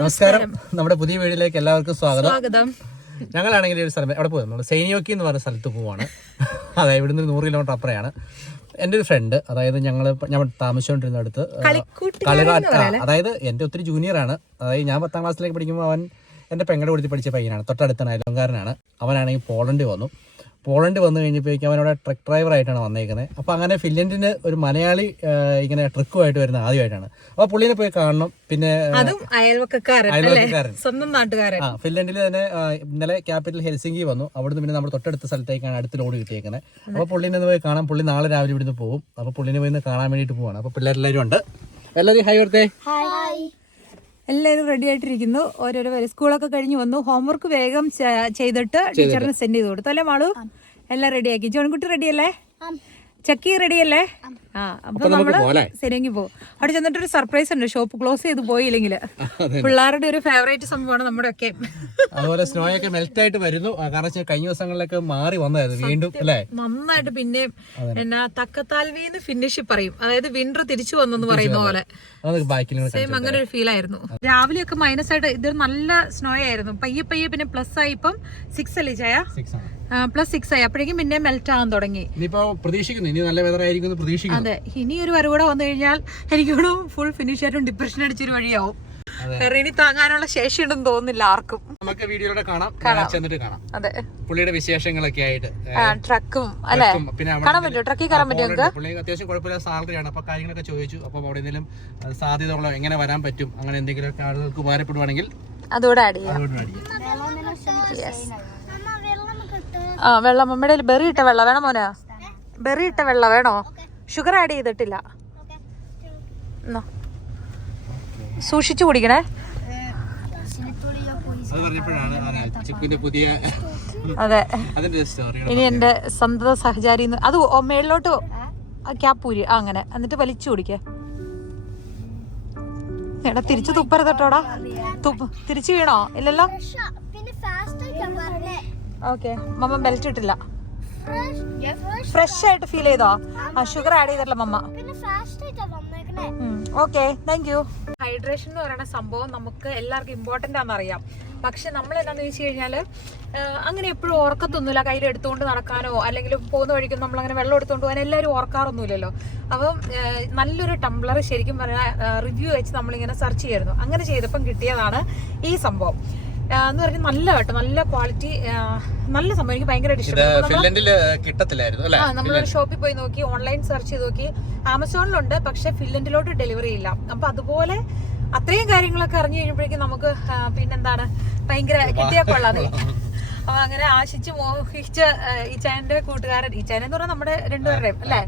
നമസ്കാരം. നമ്മുടെ പുതിയ വീഡിയോയിലേക്ക് എല്ലാവർക്കും സ്വാഗതം. ഞങ്ങളാണെങ്കിൽ ഒരു സ്ഥലം അവിടെ പോകുന്നത് സൈനിയോക്കി എന്ന് പറഞ്ഞ സ്ഥലത്ത് പോവാണ്. അതായത് ഇവിടുന്ന് 100 കിലോമീറ്റർ അപ്പുറയാണ്. എൻ്റെ ഒരു ഫ്രണ്ട്, അതായത് ഞാൻ താമസിച്ചുകൊണ്ടിരുന്ന അടുത്ത് അതായത് എൻ്റെ ഒത്തിരി ജൂനിയറാണ്. അതായത് ഞാൻ 10ാം ക്ലാസ്സിലേക്ക് പഠിക്കുമ്പോൾ അവൻ എൻ്റെ പെങ്ങളുടെ കൂടി പഠിച്ച പയ്യനാണ്, തൊട്ടടുത്താണ്, അയൽക്കാരനാണ്. അവനാണെങ്കിൽ പോളണ്ട് വന്നു കഴിഞ്ഞപ്പോഴേക്കും അവനോട് ട്രക്ക് ഡ്രൈവറായിട്ടാണ് വന്നേക്കുന്നത്. അപ്പോൾ അങ്ങനെ ഫിൻലൻഡിന് ഒരു മലയാളി ഇങ്ങനെ ട്രക്കുമായിട്ട് വരുന്ന ആദ്യമായിട്ടാണ്. അപ്പോൾ പുള്ളിനെ പോയി കാണണം. പിന്നെ അയൽവക്കക്കാരൻ, സ്വന്തം നാട്ടുകാരൻ. ഫിൻലൻഡിൽ തന്നെ ഇന്നലെ ക്യാപിറ്റൽ ഹെൽസിങ്കി വന്നു. അവിടുന്ന് പിന്നെ നമ്മുടെ തൊട്ടടുത്ത സ്ഥലത്തേക്കാണ് അടുത്ത ലോഡ് കിട്ടിയേക്കുന്നത്. അപ്പോൾ പുള്ളിനെ പോയി കാണാം. പുള്ളി നാളെ രാവിലെ ഇവിടുന്ന് പോകും. അപ്പോൾ പുള്ളിനെ പോയി കാണാൻ വേണ്ടിയിട്ട് പോവാണ്. അപ്പോൾ പിള്ളേരെല്ലാവരും ഉണ്ട്. എല്ലാവരും ഹൈ കൊടുത്തേ. എല്ലാവരും റെഡി ആയിട്ടിരിക്കുന്നു. ഓരോരോ പേര് സ്കൂളൊക്കെ കഴിഞ്ഞ് വന്നു. ഹോംവർക്ക് വേഗം ചെയ്തിട്ട് ടീച്ചറിന് സെൻഡ് ചെയ്ത് കൊടുത്തു അല്ലേ മാളു? എല്ലാം റെഡിയാക്കി. ജോൺകുട്ടി റെഡിയല്ലേ? ചക്കി റെഡിയല്ലേ? അപ്പൊ നമ്മള് ശരിയെങ്കിൽ പോകും. അവിടെ ചെന്നിട്ടൊരു സർപ്രൈസ് ഉണ്ട്. ഷോപ്പ് ക്ലോസ് ചെയ്ത് പോയില്ലെങ്കിൽ പിള്ളേരുടെ ഒരു ഫേവറേറ്റ് സംഭവമാണ് നമ്മുടെ ഒക്കെ. അതുപോലെ സ്നോ ഒക്കെ മെൽറ്റ് ആയിട്ട് വരുന്നു. കാരണം കഴിഞ്ഞ ദിവസങ്ങളിലൊക്കെ മാറി വന്നായിരുന്നു വീണ്ടും അല്ലേ, നന്നായിട്ട്. പിന്നെ എന്നാ തക്കത്താൽവിന്ന് ഫിനിഷ് പറയും, അതായത് വിന്റർ തിരിച്ചു വന്നെന്ന് പറയുന്ന പോലെ സെയിം അങ്ങനെ ഒരു ഫീൽ ആയിരുന്നു. രാവിലെയൊക്കെ മൈനസ് ആയിട്ട് ഇത് നല്ല സ്നോ ആയിരുന്നു. പയ്യെ പിന്നെ പ്ലസ് ആയി. ഇപ്പം 6 അല്ലേ ചായ? +6 ആയി. അപ്പോഴേക്കും പിന്നെ മെൽറ്റ് ആകാൻ തുടങ്ങി. അതെ, ഇനി ഒരു വരവൂടെ വന്നു കഴിഞ്ഞാൽ എനിക്കോട് ഫുൾ ഫിനിഷ് ആയിട്ടും ഡിപ്രഷൻ അടിച്ചൊരു വഴിയാവും. ഇനി താങ്ങാനുള്ള ശേഷി ഉണ്ടെന്ന് തോന്നുന്നില്ല ആർക്കും. നമുക്ക് വീഡിയോയിലൂടെ കാണാം. അതെ, പുള്ളിയുടെ വിശേഷങ്ങളൊക്കെ ആയിട്ട് ട്രക്കും അല്ലെ കാണാൻ പറ്റുമോ? ട്രക്കിൽ കയറാൻ പറ്റുമോ? പുള്ളി അത്യാവശ്യം കുഴപ്പമില്ല സാലറിയാണ്. അപ്പൊ കാര്യങ്ങളൊക്കെ ചോദിച്ചു. അപ്പൊ അവിടെ എന്തെങ്കിലും സാധ്യതകളോ എങ്ങനെ വരാൻ പറ്റും, അങ്ങനെ എന്തെങ്കിലും ആളുകൾക്ക് ഉപകാരപ്പെടുവാണെങ്കിൽ അതോടെ ആഡ് ചെയ്യാം. വെള്ളം അമ്മയുടെ ബെറി ഇട്ട വെള്ളം വേണോ മോനെ? ബെറി ഇട്ട വെള്ളം വേണോ? ഷുഗർ ആഡ് ചെയ്തിട്ടില്ല. സൂക്ഷിച്ചു കുടിക്കണേ. അതെ, ഇനി എന്റെ സന്തത സഹചാരി അത് മേളിലോട്ട് ക്യാപ്പൂരി അങ്ങനെ എന്നിട്ട് വലിച്ചു കുടിക്ക. എടാ തിരിച്ചു തുപ്പരുതട്ടോടാ. തിരിച്ചു വീണോ? ഇല്ലല്ലോ. ഓക്കെ, മമ്മ ബെൽറ്റ് ഇട്ടില്ല. ഫ്രഷ് ആയിട്ട് ഫീൽ ചെയ്തോ? ഷുഗർ ആഡ് ചെയ്തിട്ടില്ല mamma. Okay, thank you. Hydration എന്ന് പറയുന്ന സംഭവം നമുക്ക് എല്ലാവർക്കും ഇമ്പോർട്ടന്റ് ആണെന്നറിയാം. പക്ഷെ നമ്മൾ എന്താണെന്ന് വെച്ച് കഴിഞ്ഞാല് അങ്ങനെ എപ്പോഴും ഓർക്കത്തൊന്നുമില്ല. കയ്യിൽ എടുത്തുകൊണ്ട് നടക്കാനോ അല്ലെങ്കിൽ പോകുന്ന വഴിക്കും നമ്മൾ അങ്ങനെ വെള്ളം എടുത്തുകൊണ്ട് പോകാൻ എല്ലാവരും ഓർക്കാറൊന്നുമില്ലല്ലോ. അപ്പം നല്ലൊരു ടംബ്ലർ ശരിക്കും പറഞ്ഞാൽ റിവ്യൂ വെച്ച് നമ്മളിങ്ങനെ സെർച്ച് ചെയ്യായിരുന്നു. അങ്ങനെ ചെയ്തപ്പം കിട്ടിയതാണ് ഈ സംഭവം. എന്ന് പറഞ്ഞാൽ നല്ല കേട്ടോ, നല്ല ക്വാളിറ്റി, നല്ല സംഭവം. എനിക്ക് ഭയങ്കരമായിട്ട് ഇഷ്ടപ്പെട്ടു. നമ്മളൊരു ഷോപ്പിൽ പോയി നോക്കി, ഓൺലൈൻ സെർച്ച് ചെയ്ത് നോക്കി. ആമസോണിലുണ്ട്, പക്ഷെ ഫിൻലൻഡിലോട്ട് ഡെലിവറി ഇല്ല. അപ്പൊ അതുപോലെ അത്രയും കാര്യങ്ങളൊക്കെ അറിഞ്ഞു കഴിഞ്ഞപ്പോഴേക്കും നമുക്ക് പിന്നെന്താണ് ഭയങ്കര കിട്ടിയാ കൊള്ളാതെ. അപ്പൊ അങ്ങനെ ആശിച്ച് മോഹിച്ച് ഈച്ചായന്റെ കൂട്ടുകാരൻ, ഈച്ചായൻ എന്ന് പറഞ്ഞാൽ നമ്മുടെ രണ്ടുപേരുടെയും അല്ലെ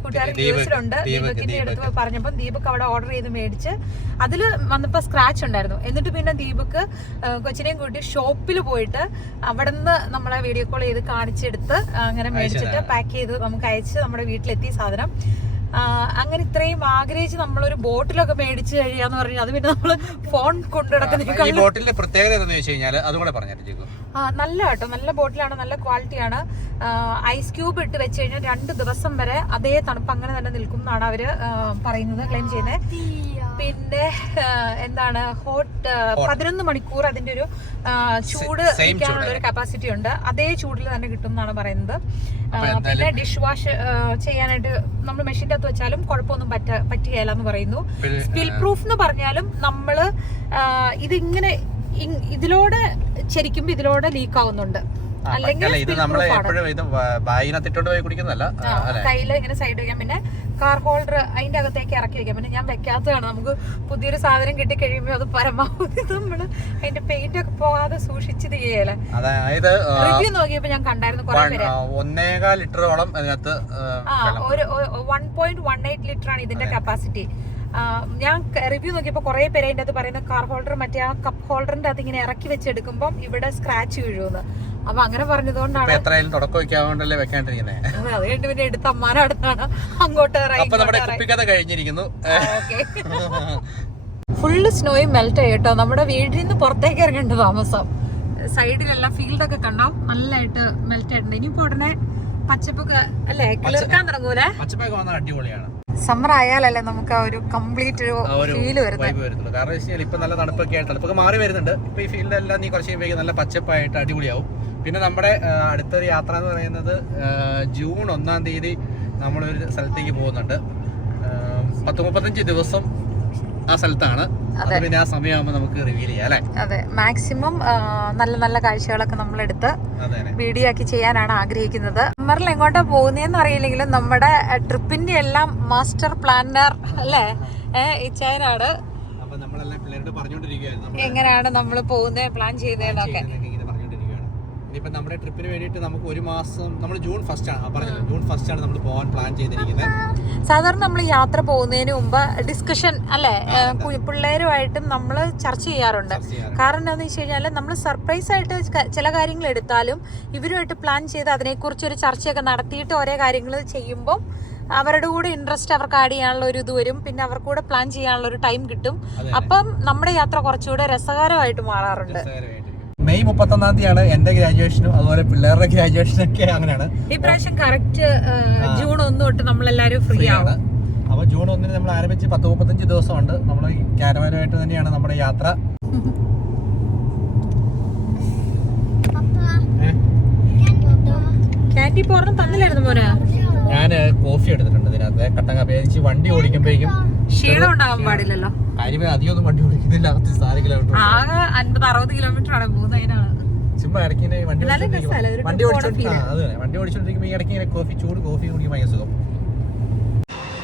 കൂട്ടുകാരൻ യൂസിലുണ്ട്. ദീപകിന്റെ അടുത്ത് പറഞ്ഞപ്പോ ദീപക് അവിടെ ഓർഡർ ചെയ്ത് മേടിച്ച് അതില് വന്നപ്പോ സ്ക്രാച്ച് ഉണ്ടായിരുന്നു. എന്നിട്ട് പിന്നെ ദീപക് കൊച്ചിനെയും കൂട്ടി ഷോപ്പിൽ പോയിട്ട് അവിടെ നിന്ന് നമ്മളെ വീഡിയോ കോൾ ചെയ്ത് കാണിച്ചെടുത്ത് അങ്ങനെ മേടിച്ചിട്ട് പാക്ക് ചെയ്ത് നമുക്ക് അയച്ച് നമ്മുടെ വീട്ടിലെത്തി സാധനം. അങ്ങനെ ഇത്രയും ആഗ്രഹിച്ച് നമ്മളൊരു ബോട്ടിലൊക്കെ മേടിച്ചു കഴിയാന്ന് പറഞ്ഞാൽ അത് പിന്നെ നമ്മള് ഫോൺ കൊണ്ടുനടക്കുന്ന ബോട്ടിലിന്റെ പ്രത്യേകത എന്താണെന്ന് വെച്ച് കഴിഞ്ഞാൽ നല്ല കേട്ടോ, നല്ല ബോട്ടിലാണ്, നല്ല ക്വാളിറ്റിയാണ്. ഐസ് ക്യൂബ് ഇട്ട് വെച്ച് കഴിഞ്ഞാൽ 2 ദിവസം വരെ അതേ തണുപ്പ് അങ്ങനെ തന്നെ നിൽക്കും എന്നാണ് അവര് പറയുന്നത്, ക്ലെയിം ചെയ്യുന്നത്. പിന്നെ എന്താണ് ഹോട്ട് 11 മണിക്കൂർ അതിന്റെ ഒരു ചൂട് നിൽക്കാനുള്ള ഒരു കപ്പാസിറ്റി ഉണ്ട്. അതേ ചൂടിൽ തന്നെ കിട്ടും എന്നാണ് പറയുന്നത്. പിന്നെ ഡിഷ് വാഷ് ചെയ്യാനായിട്ട് നമ്മൾ മെഷീൻ്റെ അകത്ത് വെച്ചാലും കുഴപ്പമൊന്നും പറ്റുകയില്ല എന്ന് പറയുന്നു. സ്പിൽ പ്രൂഫ് എന്ന് പറഞ്ഞാലും നമ്മള് ഇതിങ്ങനെ ഇതിലൂടെ ചരിക്കുമ്പോ ഇതിലൂടെ ലീക്ക് ആവുന്നുണ്ട്. അല്ലെങ്കിൽ കയ്യില് ഇങ്ങനെ സൈഡ് വെക്കാം. പിന്നെ കാർ ഹോൾഡർ അതിന്റെ അകത്തേക്ക് ഇറക്കി വെക്കാം. പിന്നെ ഞാൻ വെക്കാത്തതാണ്. നമുക്ക് പുതിയൊരു സാധനം കിട്ടി കഴിയുമ്പോ അത് പരമാവധി നമ്മള് അതിന്റെ പെയിന്റ് ഒക്കെ പോകാതെ സൂക്ഷിച്ചത് ചെയ്യല്ലേ. അതായത് റിവ്യൂ നോക്കിയപ്പോ ഞാൻ കണ്ടായിരുന്നു കുറെ പേര് 1.25 ലിറ്ററോളം അതിനകത്ത് 1.18 ലിറ്റർ ആണ് ഇതിന്റെ കപ്പാസിറ്റി. ഞാൻ റിവ്യൂ നോക്കിയപ്പോ കുറെ പേര് അതിന്റെ അത് പറയുന്ന കാർ ഹോൾഡർ മറ്റേ ആ കപ്പ് ഹോൾഡറിന്റെ അത് ഇങ്ങനെ ഇറക്കി വെച്ചെടുക്കുമ്പോൾ ഇവിടെ സ്ക്രാച്ച് വീഴുമെന്ന്. അപ്പൊ അങ്ങനെ പറഞ്ഞതുകൊണ്ടാണ് അത് കഴിഞ്ഞ് പിന്നെ എടുത്ത് അമ്മാനെ അടുത്താണ് അങ്ങോട്ട് കഴിഞ്ഞിരിക്കുന്നു. ഫുള്ള് സ്നോയും മെൽറ്റ് ആയി കേട്ടോ. നമ്മുടെ വീട്ടിൽ നിന്ന് പുറത്തേക്ക് ഇറങ്ങേണ്ട താമസം. സൈഡിലെല്ലാം ഫീൽഡൊക്കെ കണ്ടാവും നല്ലതായിട്ട് മെൽറ്റ് ആയിട്ടുണ്ട്. ഇനിയിപ്പോ ഉടനെ പച്ചപ്പൊക്കെ അല്ലേ കിളിർക്കാൻ തുടങ്ങൂലേ? പച്ചപ്പൊക്കെ വന്നാൽ അടിപൊളിയാണ്. സമ്മർ ആയാലല്ലേ നമുക്ക് ആ ഒരു കംപ്ലീറ്റ് ഒരു ഫീല് വരുന്നുള്ളൂ. കാരണം വെച്ചാൽ ഇപ്പൊ നല്ല തണുപ്പൊക്കെ ആയിട്ട് തണുപ്പൊക്കെ മാറി വരുന്നുണ്ട്. ഇപ്പൊ ഈ ഫീൽഡെല്ലാം നീ കുറച്ച് കഴിയുമ്പോഴേക്കും നല്ല പച്ചപ്പായിട്ട് അടിപൊളിയാവും. പിന്നെ നമ്മുടെ അടുത്തൊരു യാത്ര എന്ന് പറയുന്നത് ജൂൺ 1-ാം തീയതി നമ്മളൊരു സ്ഥലത്തേക്ക് പോകുന്നുണ്ട്. 30-35 ദിവസം ആ സ്ഥലത്താണ്. പിന്നെ ആ സമയമാകുമ്പോൾ നമുക്ക് റിവീൽ ചെയ്യാം അല്ലേ? അതെ, മാക്സിമം നല്ല നല്ല കാഴ്ചകളൊക്കെ നമ്മളെടുത്ത് വീഡിയോ ആക്കി ചെയ്യാനാണ് ആഗ്രഹിക്കുന്നത്. സമ്മറിൽ എങ്ങോട്ടാ പോകുന്നതെന്ന് അറിയില്ലെങ്കിലും നമ്മുടെ ട്രിപ്പിന്റെ എല്ലാം മാസ്റ്റർ പ്ലാനർ അല്ലേ ഇച്ചായനാണ്. എങ്ങനെയാണ് നമ്മൾ പോകുന്നത്, പ്ലാൻ ചെയ്യുന്നതെന്നൊക്കെ. ഇനിയിപ്പോൾ നമ്മുടെ ട്രിപ്പിന് വേണ്ടിയിട്ട് നമുക്ക് ഒരു മാസം, നമ്മൾ ജൂൺ 1 ആണ് ജൂൺ 1 നമ്മൾ പോകാൻ പ്ലാൻ ചെയ്തിരിക്കുന്നത്. സാധാരണ നമ്മൾ യാത്ര പോകുന്നതിന് മുമ്പ് ഡിസ്കഷൻ അല്ലേ പിള്ളേരുമായിട്ടും നമ്മൾ ചർച്ച ചെയ്യാറുണ്ട്. കാരണം എന്താണെന്ന് വെച്ച് കഴിഞ്ഞാൽ നമ്മൾ സർപ്രൈസ് ആയിട്ട് ചില കാര്യങ്ങൾ എടുത്താലും ഇവരുമായിട്ട് പ്ലാൻ ചെയ്ത് അതിനെക്കുറിച്ച് ഒരു ചർച്ചയൊക്കെ നടത്തിയിട്ട് ഓരോ കാര്യങ്ങൾ ചെയ്യുമ്പോൾ അവരുടെ കൂടെ ഇൻട്രസ്റ്റ് അവർക്ക് ആഡ് ചെയ്യാനുള്ള ഒരു ഇത് വരും. പിന്നെ അവർക്ക് കൂടെ പ്ലാൻ ചെയ്യാനുള്ള ഒരു ടൈം കിട്ടും. അപ്പം നമ്മുടെ യാത്ര കുറച്ചുകൂടെ രസകരമായിട്ട് മാറാറുണ്ട്. മെയ് 31-ാം തീയതിയാണ് എന്റെ ഗ്രാജുവേഷനും അതുപോലെ പിള്ളേരുടെ ഗ്രാജുവേഷനും ഒക്കെ അങ്ങനെയാണ്. ഈ പ്രാവശ്യം കറക്റ്റ് ജൂൺ 1 തൊട്ട് നമ്മളെല്ലാരും ഫ്രീ ആവും. അപ്പൊ ജൂൺ 1-ന് നമ്മൾ ആരംഭിച്ച് 10-35 ദിവസമുണ്ട്. നമ്മൾ ക്യാരവാനുമായിട്ട് തന്നെയാണ് നമ്മുടെ യാത്ര. ക്യാൻഡി പോർണം തന്നില്ലായിരുന്നു മോനെ. ഞാൻ കോഫി എടുത്തിട്ടുണ്ട് ഇതിനകത്ത്. കട്ടൻ കാപ്പി വണ്ടി ഓടിക്കുമ്പോഴേക്കും ക്ഷീണം ഉണ്ടാവാൻ പാടില്ലല്ലോ. കാര്യമേ അധികമൊന്നും വണ്ടി ഓടിക്കുന്നില്ല. 4 കിലോമീറ്റർ ആകെ 50-60 കിലോമീറ്റർ ആണ് പോകുന്നതിനാണ്. ചുമ്മാ ഇടയ്ക്ക് വണ്ടി ഓടിച്ചോണ്ടിരിക്കുമ്പോ ഈ ഇടയ്ക്ക് കോഫി കുടിക്കുമ്പോൾ ഭയങ്കര സുഖം.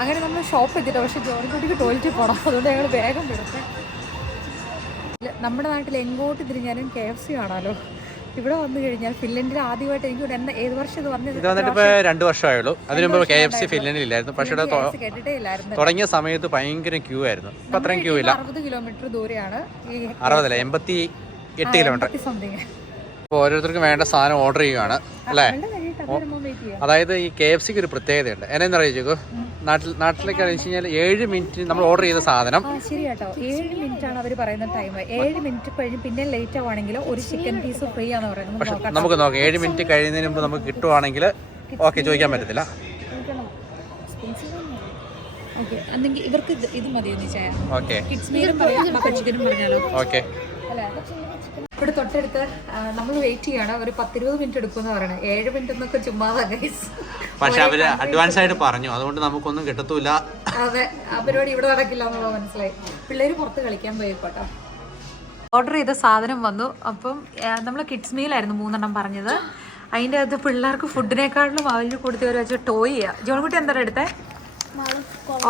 അങ്ങനെ നമ്മൾ ഷോപ്പ് എത്തിയിട്ട് പക്ഷെ ജോണിക്കുട്ടിക്ക് ടോയ്ലറ്റിൽ പോകണം. അതുകൊണ്ട് ഞങ്ങൾ വേഗം വിടുತ್ತೆ. നമ്മുടെ നാട്ടിൽ എങ്ങോട്ട് തിരിഞ്ഞാലും KFC കാണാലോ. ഇവിടെ വന്നു കഴിഞ്ഞാൽ ഫിൻലൻഡിൽ ആദ്യമായിട്ട് എനിക്ക് ഏത് വർഷം ഇത് വന്നിട്ട് 2 വർഷമായുള്ളൂ. അതിനു മുമ്പ് KFC ഫിൻലൻഡിൽ ഇല്ലായിരുന്നു. പക്ഷേ കേട്ടിട്ടേ ഇല്ലായിരുന്നു. തുടങ്ങിയ സമയത്ത് ഭയങ്കര ക്യൂ ആയിരുന്നു. ഇപ്പൊ അത്രയും ക്യൂ ഇല്ല. 60 കിലോമീറ്റർ ദൂരെയാണ്. 88 കിലോമീറ്റർ. അപ്പോൾ ഓരോരുത്തർക്കും വേണ്ട സാധനം ഓർഡർ ചെയ്യുകയാണ് അല്ലേ? അതായത് ഈ KFCക്ക് ഒരു പ്രത്യേകതയുണ്ട്. എന്നെ അറിയിച്ചേക്കോ, നാട്ടിലേക്ക് വെച്ച് കഴിഞ്ഞാൽ 7 മിനിറ്റ് നമ്മൾ ഓർഡർ ചെയ്ത സാധനം. ശരി കേട്ടോ, 7 മിനിറ്റ് ആണ് അവർ പറയുന്ന ടൈം. 7 മിനിറ്റ് കഴിഞ്ഞ് പിന്നെ ലേറ്റ് ആവുകയാണെങ്കിൽ ഒരു ചിക്കൻ പീസ് ഫ്രീ ആണെന്ന് പറയുന്നത്. പക്ഷെ നമുക്ക് നോക്കാം, 7 മിനിറ്റ് കഴിയുന്നതിന് മുമ്പ് നമുക്ക് കിട്ടുവാണെങ്കിൽ ഓക്കെ, ചോദിക്കാൻ പറ്റത്തില്ല. ഇവർക്ക് ഇത് മതിയെന്ന് ചെയ്യാം. Okay, okay. ഇവിടെ തൊട്ടടുത്ത് നമ്മൾ വെയിറ്റ് ചെയ്യാണ്. ഒരു 10-20 മിനിറ്റ് എടുക്കുമെന്ന് പറയണേ. 7 മിനിറ്റ് എന്നൊക്കെ ചുമ്മാതാ ഗൈസ്. പക്ഷെ അവര് അഡ്വാൻസ് ആയിട്ട് പറഞ്ഞു, അതുകൊണ്ട് നമുക്കൊന്നും കിട്ടത്തൂല. അതെ, ആ പരിപാടി ഇവിടെ നടക്കില്ല എന്നുള്ളത് മനസ്സിലായി. പിള്ളേര് പുറത്ത് കളിക്കാൻ പോയിക്കോട്ടെ. ഓർഡർ ചെയ്ത സാധനം വന്നു. അപ്പം നമ്മൾ കിഡ്സ് മീലായിരുന്നു 3 എണ്ണം പറഞ്ഞത്. അതിൻ്റെ അകത്ത് പിള്ളേർക്ക് ഫുഡിനേക്കാളും അവർ കൊടുത്ത് ഒരു വെച്ച ടോയ് ചെയ്യാം. ജോൺകുട്ടി എന്താ എടുത്തേ?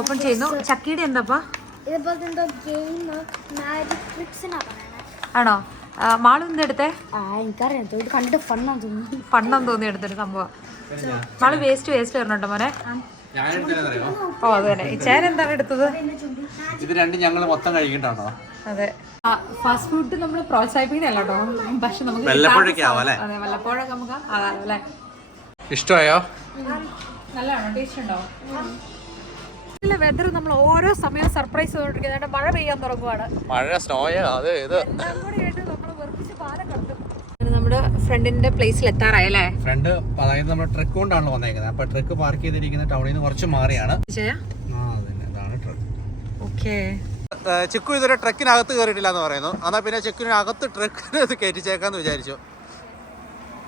ഓപ്പൺ ചെയ്യുന്നു. ചക്കിയുടെ എന്താപ്പാ? ആണോ? മാളു എന്താ എടുത്തേ? ഫണ്ണെന്ന് തോന്നി എടുത്തൊരു സംഭവം. മാള് വേസ്റ്റ് വരണോട്ടോ മോനെ. ഓ അത് തന്നെ. ചേൻ എന്താണ് എടുത്തത്? ഇത് രണ്ടും ഞങ്ങൾ മൊത്തം കഴിക്കണ്ടാണോ? അതെ, ഫാസ്റ്റ് ഫുഡ് നമ്മൾ പ്രോത്സാഹിപ്പിക്കുന്നല്ലോ കേട്ടോ. പക്ഷെ നമുക്ക് വല്ലപ്പോഴൊക്കെ നമുക്ക് ആകാലോ അല്ലേ? ഇഷ്ടമായോ? നല്ലതാണോ? ടേസ്റ്റ് ഉണ്ടോ? നല്ല വെതർ. നമ്മൾ ഓരോ സമയം സർപ്രൈസ് ചെയ്തോണ്ടിരിക്കുന്നത്. മഴ പെയ്യാൻ തുടങ്ങുവാണ്. മഴ, സ്നോയോ അത് ഇത് എല്ലാം കൂടി ആയിട്ട് നമ്മൾ വെറുപ്പിച്ച് പാലം കടത്തും. നമ്മുടെ ഫ്രണ്ടിന്റെ പ്ലേസിൽ എത്താറായല്ലേ? ഫ്രണ്ട് അതായത് നമ്മൾ ട്രക്ക് കൊണ്ടാണല്ലോ വന്നേക്കുന്നത്. അപ്പൊ ട്രക്ക് പാർക്ക് ചെയ്തിരിക്കുന്ന ടൗണിൽ നിന്ന് കുറച്ച് മാറിയാണ്. ചിക്കു ഇതുവരെ ട്രക്കിനകത്ത് കയറിയിട്ടില്ല എന്ന് പറയുന്നു. എന്നാൽ പിന്നെ ചിക്കുവിനകത്ത് ട്രക്കിനകത്ത് കയറ്റിച്ചേക്കാന്ന് വിചാരിച്ചു.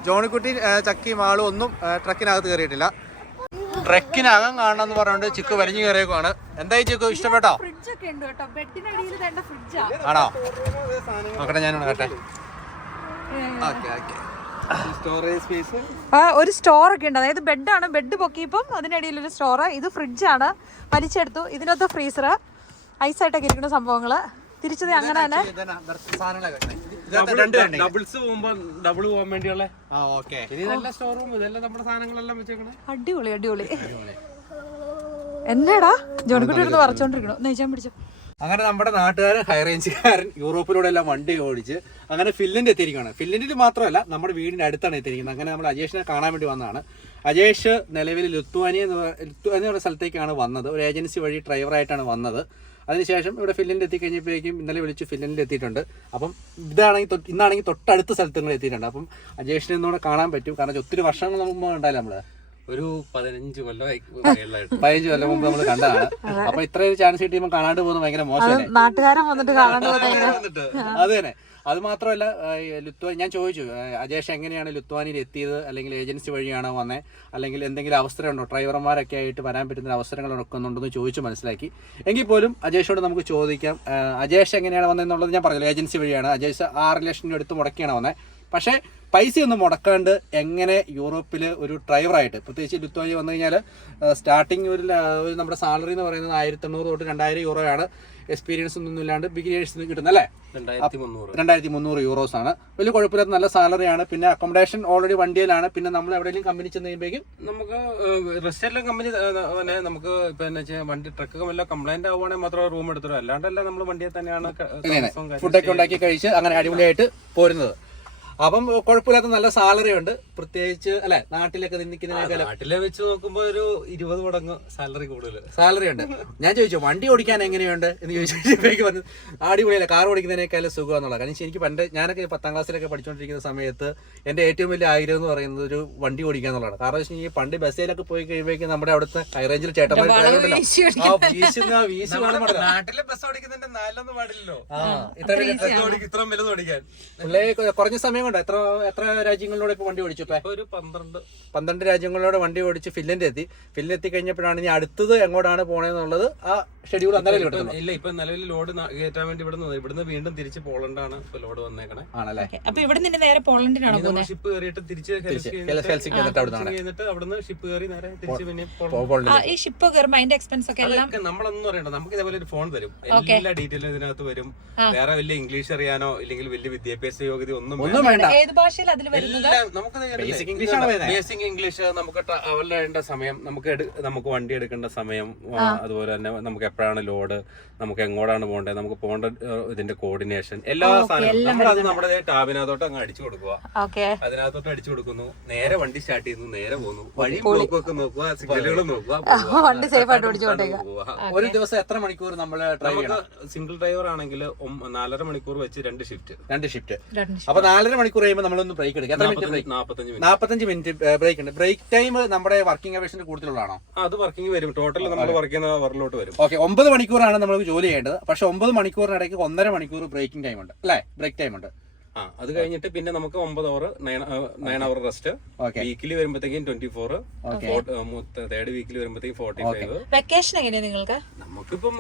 ജോണിക്കുട്ടി, ചക്കി, മാളും ഒന്നും ട്രക്കിനകത്ത് കയറിയിട്ടില്ല. ട്രക്കിനകം കാണണമെന്ന് പറഞ്ഞുകൊണ്ട് ചിക്കു വലിഞ്ഞു കയറിയേക്കുവാണ്. എന്തായി ചിക്കു, ഇഷ്ടപ്പെട്ടോ? ആണോ? നോക്കട്ടെ, ഞാനോട് കേട്ടെ. ഒരു സ്റ്റോർ ഒക്കെ ഉണ്ട്. അതായത് ബെഡാണ്. ബെഡ് പൊക്കിയപ്പം അതിനിടയിൽ ഒരു സ്റ്റോർ. ഇത് ഫ്രിഡ്ജാണ്. വലിച്ചെടുത്തു. ഇതിനകത്ത് ഫ്രീസർ, ഐസായിട്ടൊക്കെ ഇരിക്കുന്ന സംഭവങ്ങള്. തിരിച്ചത് അങ്ങനെ തന്നെ അടിപൊളി അടിപൊളി. എന്നാടാ ജോണിക്കുട്ടി എടുത്ത് പറിച്ചോണ്ടിരിക്കണോ? നെയ്ച്ചാൻ പിടിച്ചു. അങ്ങനെ നമ്മുടെ നാട്ടുകാരൻ, ഹൈ റേഞ്ചുകാരൻ യൂറോപ്പിലൂടെ എല്ലാം വണ്ടി ഓടിച്ച് അങ്ങനെ ഫിൻലൻഡ് എത്തിയിരിക്കുകയാണ്. ഫിൻലൻഡിൽ മാത്രമല്ല, നമ്മുടെ വീടിന്റെ അടുത്താണ് എത്തിയിരിക്കുന്നത്. അങ്ങനെ നമ്മൾ അജേഷിനെ കാണാൻ വേണ്ടി വന്നതാണ്. അജേഷ് നിലവിൽ ലിത്വാനിയ എന്ന് പറയുന്ന സ്ഥലത്തേക്കാണ് വന്നത്. ഒരു ഏജൻസി വഴി ഡ്രൈവറായിട്ടാണ് വന്നത്. അതിനുശേഷം ഇവിടെ ഫിൻലൻഡ് എത്തിക്കഴിഞ്ഞപ്പോഴേക്കും ഇന്നലെ വിളിച്ച് ഫിൻലൻഡിൽ എത്തിയിട്ടുണ്ട്. അപ്പം ഇന്നാണെങ്കിൽ തൊട്ടടുത്ത സ്ഥലത്തും കൂടെ എത്തിയിട്ടുണ്ട്. അപ്പം അജേഷിനെ ഒന്നുകൂടെ കാണാൻ പറ്റും. കാരണം ഒത്തിരി വർഷങ്ങൾ മുമ്പ് ഉണ്ടായില്ല നമ്മള്. ഒരു 15 കൊല്ലമായി 15 കൊല്ലം മുമ്പ് നമ്മൾ കണ്ടതാണ്. അപ്പൊ ഇത്രയും ചാൻസ് കിട്ടിയപ്പോൾ കാണാണ്ട് പോകുന്നത് ഭയങ്കര മോശമല്ലേ? നാട്ടുകാരൻ വന്നിട്ട് കാണാണ്ട് അത് തന്നെ. അത് മാത്രമല്ല ഞാൻ ചോദിച്ചു അജേഷ് എങ്ങനെയാണ് ലുത്വാനിയിൽ എത്തിയത്, അല്ലെങ്കിൽ ഏജൻസി വഴിയാണോ വന്നത്, അല്ലെങ്കിൽ എന്തെങ്കിലും അവസരമുണ്ടോ, ഡ്രൈവർമാരൊക്കെ ആയിട്ട് വരാൻ പറ്റുന്ന അവസരങ്ങൾ ഉണ്ടെന്ന് ചോദിച്ചു മനസ്സിലാക്കി. എങ്കിൽ പോലും അജേഷോട് നമുക്ക് ചോദിക്കാം അജേഷ് എങ്ങനെയാണ് വന്നതെന്നുള്ളത്. ഞാൻ പറഞ്ഞല്ലോ ഏജൻസി വഴിയാണ്. അജേഷ് 6 ലക്ഷം രൂപ എടുത്ത് മുടക്കിയാണ് വന്നത്. പക്ഷേ പൈസയൊന്നും മുടക്കാണ്ട് എങ്ങനെ യൂറോപ്പിൽ ഒരു ഡ്രൈവറായിട്ട്, പ്രത്യേകിച്ച് ലുത്വാനിയ വന്നു കഴിഞ്ഞാൽ സ്റ്റാർട്ടിങ് ഒരു നമ്മുടെ സാലറി എന്ന് പറയുന്നത് 1800 തൊട്ട് 2000 യൂറോയാണ്. എക്സ്പീരിയൻസ് ഒന്നും ഇല്ലാണ്ട് ബിഗിനേഴ്സിന് കിട്ടുന്നത് അല്ലേ? 2300 യൂറോസ് ആണ്. വലിയ കുഴപ്പമില്ലാത്ത നല്ല സാലറിയാണ്. പിന്നെ അക്കോമഡേഷൻ ഓൾറെഡി വണ്ടിയിലാണ്. പിന്നെ നമ്മൾ എവിടെയെങ്കിലും കമ്പനി ചെന്ന് കഴിയുമ്പോഴേക്കും നമുക്ക് റെസ്റ്റെല്ലാം കമ്പനി നമുക്ക് ഇപ്പൊ എന്താ വെച്ചാൽ വണ്ടി ട്രക്ക് വല്ല കംപ്ലൈന്റ് ആവുകയാണെങ്കിൽ മാത്രമേ റൂം എടുത്തിടൂ. അല്ലാണ്ടല്ല നമ്മൾ വണ്ടിയിൽ തന്നെയാണ് ഫുഡൊക്കെ ഉണ്ടാക്കി കഴിച്ച് അങ്ങനെ അടിപൊളിയായിട്ട് പോരുന്നത്. അപ്പം കുഴപ്പമില്ലാത്ത നല്ല സാലറി ഉണ്ട്. പ്രത്യേകിച്ച് അല്ലെ നാട്ടിലൊക്കെ നാട്ടിലെ വെച്ച് നോക്കുമ്പോ ഒരു 20 മടങ്ങ് സാലറി ഉണ്ട്. ഞാൻ ചോദിച്ചു വണ്ടി ഓടിക്കാൻ എങ്ങനെയുണ്ട് എന്ന് ചോദിച്ചപ്പോഴേക്ക് പറഞ്ഞു അടിപൊളിയല്ല, കാർ ഓടിക്കുന്നതിനേക്കാളും സുഖമെന്നുള്ളത്. കാരണം എനിക്ക് പണ്ട് ഞാനൊക്കെ 10ാം ക്ലാസ്സിലൊക്കെ പഠിച്ചുകൊണ്ടിരിക്കുന്ന സമയത്ത് എൻ്റെ ഏറ്റവും വലിയ ആഗ്രഹം എന്ന് പറയുന്നത് ഒരു വണ്ടി ഓടിക്കുക എന്നുള്ളതാണ്. കാരണം വെച്ച് കഴിഞ്ഞാൽ പണ്ട് ബസ്സിലൊക്കെ പോയി കഴിയുമ്പോഴേക്കും നമ്മുടെ അവിടുത്തെ ഹൈറേഞ്ചിൽ ചേട്ടന്മാർ നാട്ടിലെ ബസ് ഓടിക്കുന്നതിന്റെ നാലൊന്നും പാടില്ലല്ലോ ഇത്രയും വില ഓടിക്കാൻ. കുറഞ്ഞ സമയം കൊണ്ട് എത്ര രാജ്യങ്ങളിലൂടെ ഇപ്പൊ വണ്ടി ഓടിച്ചു? ഒരു 12 രാജ്യങ്ങളിലൂടെ വണ്ടി ഓടിച്ച് ഫിൻലൻഡ് എത്തി കഴിഞ്ഞപ്പോഴാണ് ഇനി അടുത്തത് എങ്ങോട്ടാണ് പോണേന്നുള്ളത് ആ ഷെഡ്യൂൾ അന്നേരം കിട്ടുന്നത്. ഇല്ല, ഇപ്പൊ നിലവിൽ ലോഡ് കയറ്റാൻ വേണ്ടി ഇവിടുന്ന് വീണ്ടും തിരിച്ച് പോളണ്ടാണ് ഇപ്പൊ ലോഡ് വന്നേക്കണേ. ആണല്ലേ? അപ്പൊ ഇവിടെ നിന്ന് നേരെ പോളണ്ടിനാണ് പോകുന്നത്. ഷിപ്പ് കയറിയിട്ട് തിരിച്ച് അവിടുന്ന് ഷിപ്പ് കയറി നേരെ തിരിച്ച് പിന്നെ ഈ ഷിപ്പ് കയറുമ്പോ അതിന്റെ എക്സ്പെൻസ് ഒക്കെ നമ്മളൊന്നും അറിയണ്ട. നമുക്ക് ഇതേപോലെ ഒരു ഫോൺ തരും, എല്ലാ ഡീറ്റെയിലും ഇതിനകത്ത് വരും. വേറെ വലിയ ഇംഗ്ലീഷ് അറിയാനോ ഇല്ലെങ്കിൽ വലിയ വിദ്യാഭ്യാസ യോഗ്യത ഒന്നും വേണ്ട. ഏത് ഭാഷയിൽ അതിൽ വരുന്നത്? ബേസിക് ഇംഗ്ലീഷ് നമുക്ക് ട്രാവൽ ചെയ്യേണ്ട സമയം, നമുക്ക് വണ്ടി എടുക്കേണ്ട സമയം, അതുപോലെ തന്നെ നമുക്ക് എപ്പോഴാണ് ലോഡ്, നമുക്ക് എങ്ങോട്ടാണ് പോകേണ്ടത്, നമുക്ക് പോകേണ്ട ഇതിന്റെ കോർഡിനേഷൻ, എല്ലാ സാധനവും നമ്മളത് നമ്മുടെ ടാബിനകത്തോട്ട് അങ്ങ് അടിച്ചു കൊടുക്കുക. അതിനകത്തോട്ട് അടിച്ചു കൊടുക്കുന്നു, നേരെ വണ്ടി സ്റ്റാർട്ട് ചെയ്യുന്നു, നേരെ പോകുന്നു. വഴി ബ്ലോക്കൊക്കെ നോക്കുക, സിഗ്നലുകൾ നോക്കുക, വണ്ടി സേഫ് ആയിട്ട് ഓടിച്ചോട്ടെ. ഒരു ദിവസം എത്ര മണിക്കൂർ നമ്മൾ സിംഗിൾ ഡ്രൈവർ ആണെങ്കിൽ 4.5 മണിക്കൂർ വെച്ച് 2 ഷിഫ്റ്റ്. അപ്പൊ 4.5 മണിക്കൂർ കഴിയുമ്പോൾ നമ്മളൊന്ന് ബ്രേക്ക് എടുക്കാം. 45 മിനിറ്റ് ബ്രേക്ക് ഉണ്ട്. ബ്രേക്ക് ടൈം നമ്മുടെ വർക്കിംഗ് അവേഴ്സിന്റെ കൂടുതലുള്ളതാണോ? അത് വർക്കിംഗ് വരും, ടോട്ടൽ നമ്മൾ വർക്ക് ചെയ്യുന്ന വറിലോട്ട് വരും. ഓക്കെ, 9 മണിക്കൂറാണ് നമുക്ക് ജോലി ചെയ്യേണ്ടത്. പക്ഷെ 9 മണിക്കൂറിനിടയ്ക്ക് 1.5 മണിക്കൂർ ബ്രേക്കിംഗ് ടൈം ഉണ്ട് അല്ലെ? ബ്രേക്ക് ടൈം ഉണ്ട്. അത് കഴിഞ്ഞിട്ട് പിന്നെ നമുക്ക് 9 അവർ 9 അവർ റെസ്റ്റ്. വീക്കിലി വരുമ്പോഴത്തേക്കും 24, തേർഡ് വീക്കിലി വരുമ്പോഴത്തേക്കും 45. വെക്കേഷൻ എങ്ങനെയാ നിങ്ങൾക്ക്? നമുക്കിപ്പം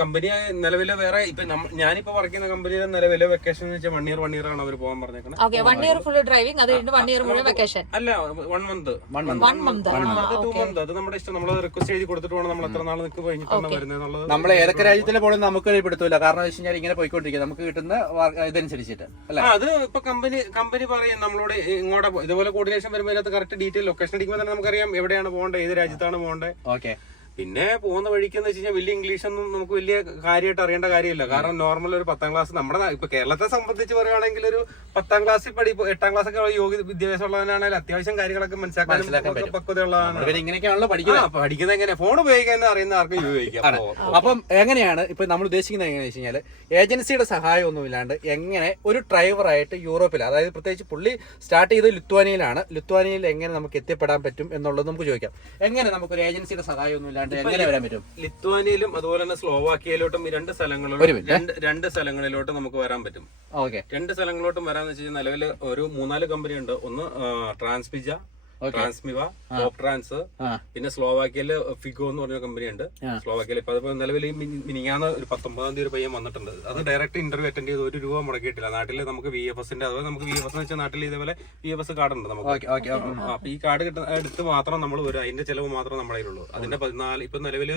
കമ്പനി നിലവിലെ വേറെ ഇപ്പൊ ഞാനിപ്പോ വർക്ക് ചെയ്യുന്ന കമ്പനിയിലെ നിലവിലെ വെക്കേഷൻ എന്ന് വെച്ചാൽ 1 ഇയർ ആണ് അവർ പോകാൻ പറഞ്ഞേക്കുന്നത്. 1 ഇയർ ഫുൾ ഡ്രൈവിംഗ്, അത് കഴിഞ്ഞ് 1 ഇയർ മുഴുവൻ വെക്കേഷൻ അല്ല, 1 മന്ത് 2 മന്ത്. അത് നമ്മുടെ ഇഷ്ടം. നമ്മൾ റിക്വസ്റ്റ് എഴുതി കൊടുത്തിട്ട് വേണം നമ്മൾ എത്ര നാൾ നിൽക്ക് കഴിഞ്ഞിട്ടാണ് വരുന്നത് എന്നുള്ളത്. നമ്മൾ ഏതൊക്കെ രാജ്യത്തിലെ പോലും നമുക്ക് എഴുതിപ്പെടുത്തില്ല. കാരണം വെച്ച് കഴിഞ്ഞാൽ ഇങ്ങനെ പോയിക്കൊണ്ടിരിക്കുക നമുക്ക് കിട്ടുന്ന ഇതനുസരിച്ചിട്ട് അല്ലെ? അത് ഇപ്പൊ കമ്പനി പറയും നമ്മളോട് ഇങ്ങോട്ട് ഇതുപോലെ കോർഡിനേഷൻ വരുമ്പോൾ അതിനകത്ത് കറക്റ്റ് ഡീറ്റെയിൽ ലൊക്കേഷൻ അടിക്കുമ്പോൾ തന്നെ നമുക്കറിയാം എവിടെയാണ് പോകേണ്ടത്, ഏത് രാജ്യത്താണ് പോകേണ്ടത്. ഓക്കെ. പിന്നെ പോകുന്ന വഴിക്ക് എന്ന് വെച്ച് കഴിഞ്ഞാൽ വലിയ ഇംഗ്ലീഷ് ഒന്നും നമുക്ക് വലിയ കാര്യമായിട്ട് അറിയേണ്ട കാര്യമില്ല. കാരണം നോർമൽ ഒരു 10ാം ക്ലാസ് നമ്മുടെ ഇപ്പൊ കേരളത്തെ സംബന്ധിച്ച് പറയുകയാണെങ്കിൽ ഒരു 10ാം ക്ലാസ്സിൽ 8ാം ക്ലാസ് ഒക്കെ യോഗ്യ വിദ്യാഭ്യാസം ഉള്ളവനാണെങ്കിൽ അത്യാവശ്യം കാര്യങ്ങളൊക്കെ മനസ്സിലാക്കാൻ പക്വതയുള്ളതാണ്. ഇങ്ങനെയൊക്കെയാണല്ലോ പഠിക്കുന്നത്. എങ്ങനെ ഫോൺ ഉപയോഗിക്കാൻ അറിയുന്ന ആർക്കും ഉപയോഗിക്കാം. അപ്പം എങ്ങനെയാണ് ഇപ്പൊ നമ്മൾ ഉദ്ദേശിക്കുന്നത് എങ്ങനെയാണെന്ന് വെച്ച് കഴിഞ്ഞാൽ ഏജൻസിയുടെ സഹായം ഒന്നും ഇല്ലാണ്ട് എങ്ങനെ ഒരു ഡ്രൈവറായിട്ട് യൂറോപ്പിൽ, അതായത് പ്രത്യേകിച്ച് പുള്ളി സ്റ്റാർട്ട് ചെയ്ത് ലുത്വാനിയയിലാണ്, ലുത്വാനിയയിൽ എങ്ങനെ നമുക്ക് എത്തിപ്പെടാൻ പറ്റും എന്നുള്ളത് നമുക്ക് ചോദിക്കാം. എങ്ങനെ നമുക്കൊരു ഏജൻസിയുടെ സഹായം ഒന്നും ഇല്ലാണ്ട് എങ്ങനെ വരാൻ പറ്റും? ലിത്വാനിയയിലും അതുപോലെ തന്നെ സ്ലോവാക്കിയയിലോട്ടും രണ്ട് സ്ഥലങ്ങളിലോട്ട് നമുക്ക് വരാൻ പറ്റും. ഓക്കെ. 2 സ്ഥലങ്ങളിലോട്ടും വരാന്ന് വെച്ച് കഴിഞ്ഞാൽ നിലവിൽ ഒരു 3-4 കമ്പനി ഉണ്ട്. ഒന്ന് ട്രാൻസ്പിജ, ട്രാൻസ്മിവ, ടോപ്പ് ട്രാൻസ്, പിന്നെ സ്ലോവാക്കിയയില് ഫിഗോ എന്ന് പറഞ്ഞ കമ്പനി ഉണ്ട്. സ്ലോവാക്കിയയിൽ ഇപ്പൊ അതിപ്പോ നിലവിൽ മിനിങ്ങാന്ന് ഒരു 19-ാം തീയതി ഒരു പയ്യൻ വന്നിട്ടുണ്ട്. അത് ഡയറക്റ്റ് ഇന്റർവ്യൂ അറ്റൻഡ് ചെയ്ത് 1 രൂപ മുടക്കിയിട്ടില്ല. നാട്ടിൽ നമുക്ക് VFSന്റെ, അതുപോലെ നമുക്ക് VFS എന്ന് വെച്ചാൽ നാട്ടിൽ ഇതേപോലെ VFS കാർഡ് ഉണ്ട് നമുക്ക്. അപ്പൊ ഈ കാർഡ് എടുത്ത് മാത്രം നമ്മൾ വരും, അതിന്റെ ചെലവ് മാത്രം നമ്മുടെ കയ്യിലുള്ളൂ. അതിന്റെ 14 ഇപ്പൊ നിലവില്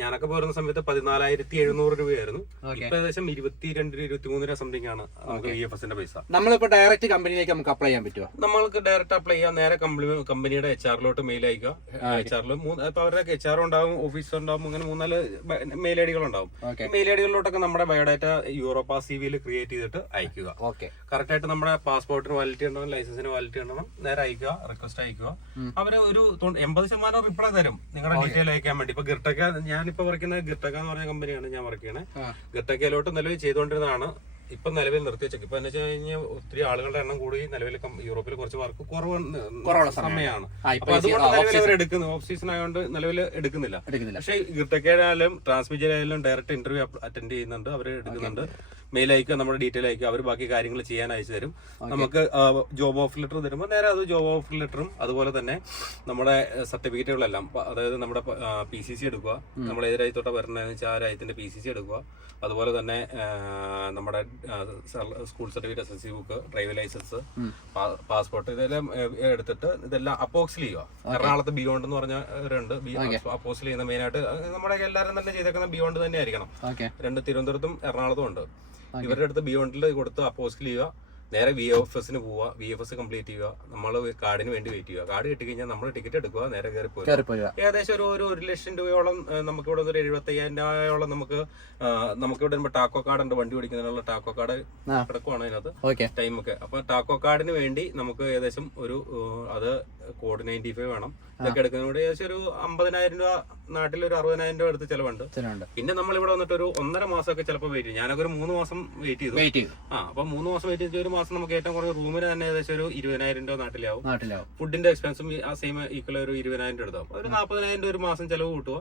ഞാനൊക്കെ പോരുന്ന സമയത്ത് 14,700 രൂപയായിരുന്നു. ഇപ്പൊ ഏകദേശം 22-23 രൂപ സംതിങ് ആണ് നമുക്ക് VFSന്റെ പൈസ. നമ്മളിപ്പോ ഡയറക്റ്റ് കമ്പനിയിലേക്ക് നമുക്ക് അപ്ലൈ ചെയ്യാൻ പറ്റുമോ? നമ്മൾക്ക് ഡയറക്റ്റ് അപ്ലൈ ചെയ്യാം. നേരെ കമ്പനിയുടെ HR-ലോട്ട് മെയിൽ അയക്കുക. HR-ൽ ഇപ്പൊ അവരുടെ HR ഉണ്ടാവും, ഓഫീസർ ഉണ്ടാവും, അങ്ങനെ 3-4 മെയിൽ ഐഡികൾ ഉണ്ടാവും. മെയിൽ ഐഡികളിലോട്ടൊക്കെ നമ്മുടെ ബയോഡാറ്റ യൂറോപ്പാസ് CV-യിൽ ക്രിയേറ്റ് ചെയ്തിട്ട് അയക്കുക. കറക്റ്റ് ആയിട്ട് നമ്മുടെ പാസ്പോർട്ടിന് വാലിഡിറ്റി ഉണ്ടോ, ലൈസൻസിന് വാലിഡിറ്റി ഉണ്ടോ, നേരെ അയക്കുക, റിക്വസ്റ്റ് അയക്കുക. അവര് ഒരു 80% റിപ്ലൈ തരും നിങ്ങളുടെ ഡീറ്റെയിൽ അയക്കാൻ വേണ്ടി. ഇപ്പൊ ഗിർട്ടക്ക, ഞാനിപ്പോ വർക്ക് ചെയ്യുന്നത് ഗിർട്ടക്ക എന്ന് പറഞ്ഞ കമ്പനിയാണ് ഞാൻ വർക്ക് ചെയ്യണേ. ഗിർട്ടക്കയിലോട്ട് നിലവിൽ ചെയ്തുകൊണ്ടിരുന്നതാണ്. ഇപ്പൊ നിലവിൽ നിർത്തി വെച്ചേക്കും. ഇപ്പൊ എന്ന് വെച്ച് കഴിഞ്ഞാൽ ഒത്തിരി ആളുകളുടെ എണ്ണം കൂടി നിലവിൽ യൂറോപ്പിൽ കുറച്ച് വർക്ക് കുറവുള്ള സമയമാണ്. അപ്പൊ അതുകൊണ്ട് നിലവിൽ അവർ എടുക്കുന്നു. ഓഫ് സീസൺ ആയതുകൊണ്ട് നിലവിൽ എടുക്കുന്നില്ല. പക്ഷേ ഇർട്ടക്കായാലും ട്രാൻസ്മിജറായാലും ഡയറക്റ്റ് ഇന്റർവ്യൂ അറ്റൻഡ് ചെയ്യുന്നുണ്ട്, അവർ എടുക്കുന്നുണ്ട്. മെയിൽ അയക്കുക, നമ്മുടെ ഡീറ്റെയിൽ അയക്കുക, അവർ ബാക്കി കാര്യങ്ങൾ ചെയ്യാൻ അയച്ചു തരും. നമുക്ക് ജോബ് ഓഫർ ലെറ്റർ തരുമ്പോൾ നേരെ അത് ജോബ് ഓഫർ ലെറ്ററും അതുപോലെ തന്നെ നമ്മുടെ സർട്ടിഫിക്കറ്റുകളെല്ലാം, അതായത് നമ്മുടെ PCC എടുക്കുക, നമ്മൾ ഏത് രാജ്യത്തോട്ട് വരണമെന്ന് വെച്ചാൽ ആ രാജ്യത്തിന്റെ PCC എടുക്കുക. അതുപോലെ തന്നെ നമ്മുടെ school certificate, SSC book, driving licence, passport, ഇതെല്ലാം എടുത്തിട്ട് ഇതെല്ലാം അപ്പോക്സിൽ ചെയ്യുക. എറണാകുളത്ത് ബിയോണ്ട് എന്ന് പറഞ്ഞവരുണ്ട്. അപ്പോസിൽ ചെയ്യുന്ന മെയിനായിട്ട് നമ്മുടെ എല്ലാവരും തന്നെ ചെയ്തേക്കുന്ന ബിയോണ്ട് തന്നെ ആയിരിക്കണം. 2 തിരുവനന്തപുരത്തും എറണാകുളത്തും ഉണ്ട്. ഇവരുടെ അടുത്ത് ബിയോണ്ടിൽ കൊടുത്ത് അപ്പോസിൽ ചെയ്യുക, നേരെ VFSന് പോവുക, VFS കംപ്ലീറ്റ് ചെയ്യുക, നമ്മൾ കാർഡിന് വേണ്ടി വെയിറ്റ് ചെയ്യുക. കാർഡ് കിട്ടിക്കഴിഞ്ഞാൽ നമ്മൾ ടിക്കറ്റ് എടുക്കുക, നേരെ കയറി പോവുക. ഏകദേശം ഒരു 1 ലക്ഷം രൂപയോളം നമുക്കിവിടെ ഒരു 75,000 രൂപയോളം നമുക്കിവിടെ വരുമ്പോൾ ടാക്കോ കാർഡ് ഉണ്ട്, വണ്ടി ഓടിക്കുന്നതിനുള്ള ടാക്കോ കാർഡ് കിടക്കുവാണ് അതിനകത്ത് ടൈമൊക്കെ. അപ്പൊ ടാക്കോ കാർഡിന് വേണ്ടി നമുക്ക് ഏകദേശം അത് കോഡ് 95 വേണം. ഇതൊക്കെ എടുക്കുന്നതോട് ഏകദേശം ഒരു 50,000 രൂപ, നാട്ടിൽ ഒരു 60,000 രൂപ എടുത്ത് ചെലവുണ്ട്. പിന്നെ നമ്മൾ ഇവിടെ വന്നിട്ട് ഒരു 1.5 മാസമൊക്കെ ചിലപ്പോൾ വെയിറ്റ് ചെയ്യും. ഞാനൊക്കെ ഒരു 3 മാസം വെയിറ്റ് ചെയ്തു. അപ്പൊ 3 മാസം വെയിറ്റ് ചെയ്ത് 1 മാസം നമുക്ക് ഏറ്റവും കുറഞ്ഞ റൂമിന് തന്നെ ഏകദേശം ഒരു 20,000 രൂപ നാട്ടിലാവും. ഫുഡിന്റെ എക്സ്പെൻസും ആ സെയിം ഈക്വൽ ഒരു 20,000 രൂപ എടുത്താവും. ഒരു 40,000 രൂപ ഒരു മാസം ചെലവ് കൂട്ടുക.